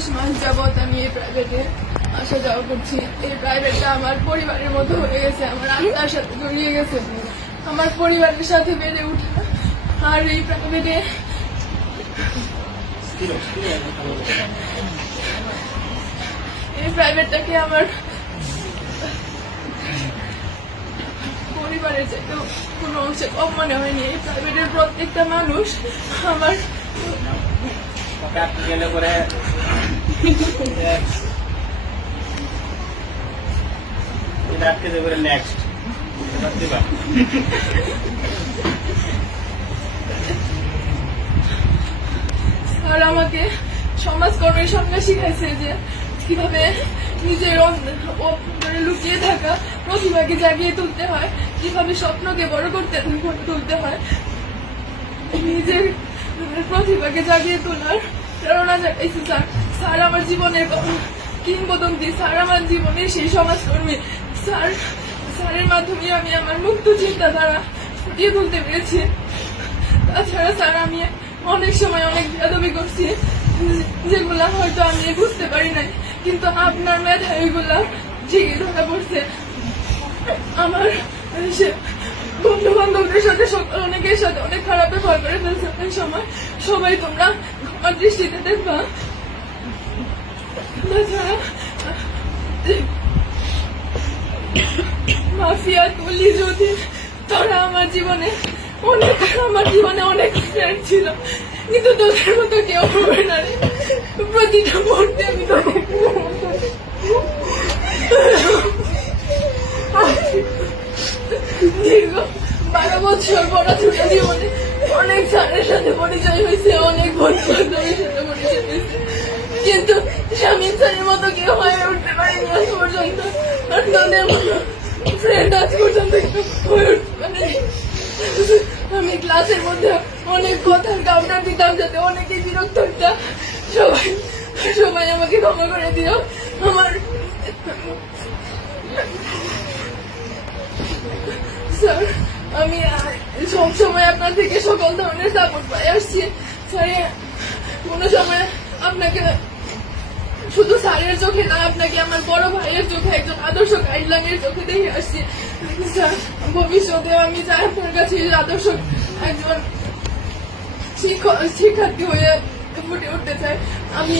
20 মাস যাবত আমি এই প্রাইভেটে আসা যাওয়া করছি। এই প্রাইভেটটা আমার পরিবারের মতো হয়ে গেছে, আমার আত্মার সাথে জড়িয়ে গেছে, আমার পরিবারের সাথে বেড়ে উঠা। আর এই প্রাইভেটটাকে আমার পরিবারের চাইতেও কোনো অংশে কম মনে হয়নি। এই প্রাইভেটের প্রত্যেকটা মানুষ আমার আর আমাকে সমাজকর্মের সঙ্গে শিখাইছে যে কিভাবে নিজের লুকিয়ে থাকা প্রতিভাকে জাগিয়ে তুলতে হয়, কিভাবে স্বপ্নকে বড় করতে তুলতে হয়, নিজের প্রতিভাকে জাগিয়ে তোলার প্রেরণা জাগাইছে স্যার। স্যার আমার জীবনের কিংবদন্তি, স্যার আমার জীবনের সেই সমাজকর্মী। স্যারের মাধ্যমে আমি আমার মুক্ত চিন্তাধারা ফুটিয়ে তুলতে পেরেছি। তাছাড়া স্যার আমি অনেক সময় অনেক বেয়াদবি করছি, যেগুলা হয়তো আমি বুঝতে পারি নাই, কিন্তু আপনার মেধা ওইগুলা ঠিকই ধরা পড়ছে। আমার বন্ধু বান্ধবদের সাথে অনেকের সাথে অনেক খারাপ ব্যবহার করে ফেলছে অনেক সময়। সবাই তোমরা আমার দৃষ্টিতে দেখবা। তাছাড়া মাফিয়া তুলি যদি তোরা আমার জীবনে অনেক ফ্রেন্ড ছিল, কিন্তু তোদের মতো কেউ হবে না রে। প্রতিটা মুহূর্তে আমি দীর্ঘ 12 বছর পড়াশোনা জীবনে অনেক স্যারের সাথে পরিচয় হয়েছে, অনেক বন্ধু বান্ধবের সাথে পরিচয় হয়েছে, কিন্তু শামীম স্যারের মতো কেউ হয়ে উঠতে পারেনি আজ পর্যন্ত। আর তোদের মতো ফ্রেন্ড আজ পর্যন্ত হয়ে উঠতে পারেনি। আমি ক্লাসের মধ্যে অনেক কথার কাউন্টার দিতাম যাতে অনেকে বিরক্ত হতাম। সবাই আমাকে ক্ষমা করে দিও। আমার স্যার, আমি সবসময় আপনার থেকে সকল ধরনের সাপোর্ট পাই আসছি। স্যার, কোনো সময় আপনাকে শুধু স্যারের চোখে না, আপনাকে আমার বড় ভাইয়ের চোখে, একজন আদর্শ গাইডলাইনের চোখে দেখে আসছি। স্যার, ভবিষ্যতেও আমি চাই আপনার কাছে আদর্শ একজন শিক্ষার্থী হয়ে ফুটে উঠতে চাই। আমি